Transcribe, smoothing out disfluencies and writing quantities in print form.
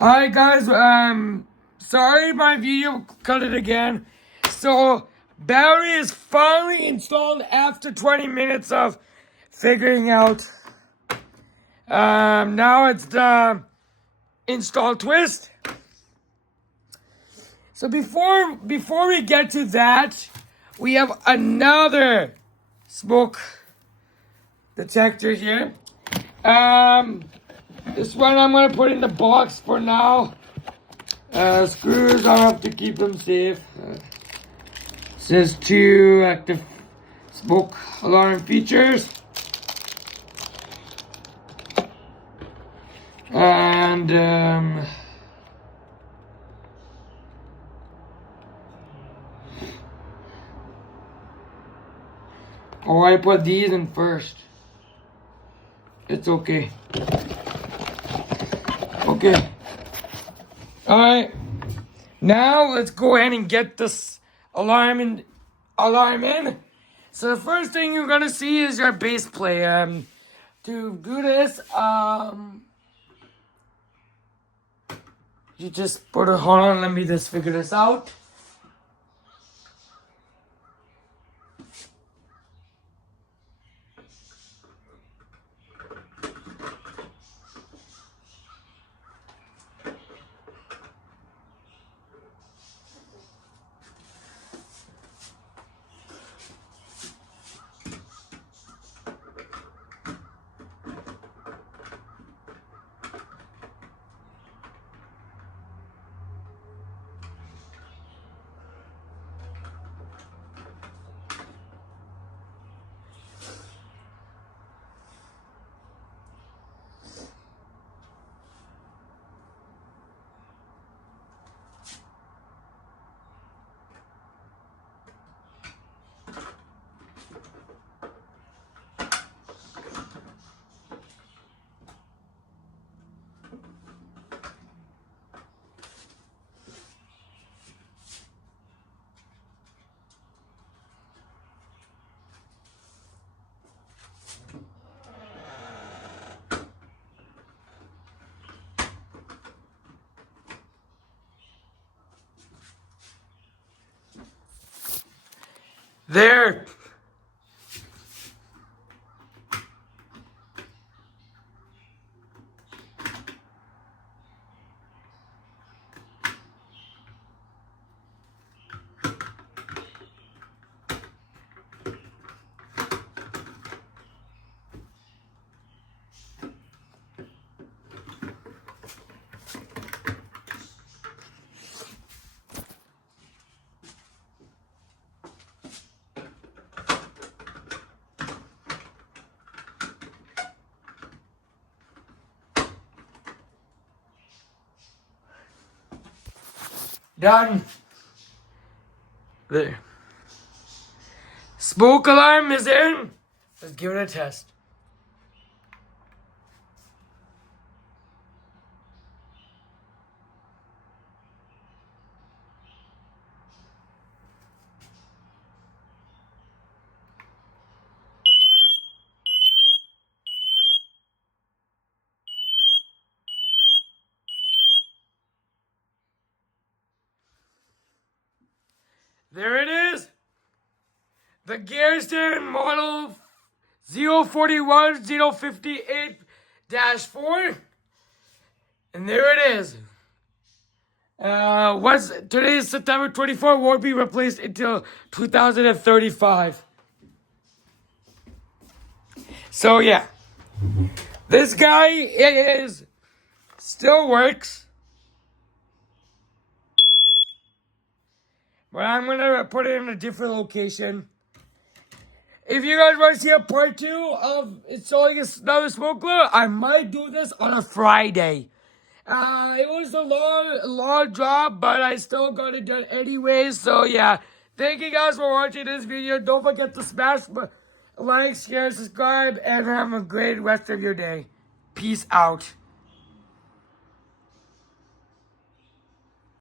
Hi guys, sorry my video cut it again. So, battery is finally installed after 20 minutes of figuring out. Now it's the install twist. So before we get to that, we have another smoke detector here. This one I'm gonna put in the box for now. Screws, I have to keep them safe. Says 2 active smoke alarm features. And oh, I put these in first. It's okay. Okay. Alright. Now let's go ahead and get this alarm in. So the first thing you're gonna see is your bass play. To do this, you just put a hold on. Let me just figure this out. There. Done. There. Smoke alarm is in. Let's give it a test. There it is. The Garrison model 041 058-4. And there it is. Today is September 24, won't be replaced until 2035. So yeah. This guy still works. But I'm gonna put it in a different location. If you guys want to see a part 2 of installing another smoke alarm, I might do this on a Friday. It was a long job, but I still got it done anyways. So yeah, thank you guys for watching this video. Don't forget to smash like, share, subscribe, and have a great rest of your day. Peace out.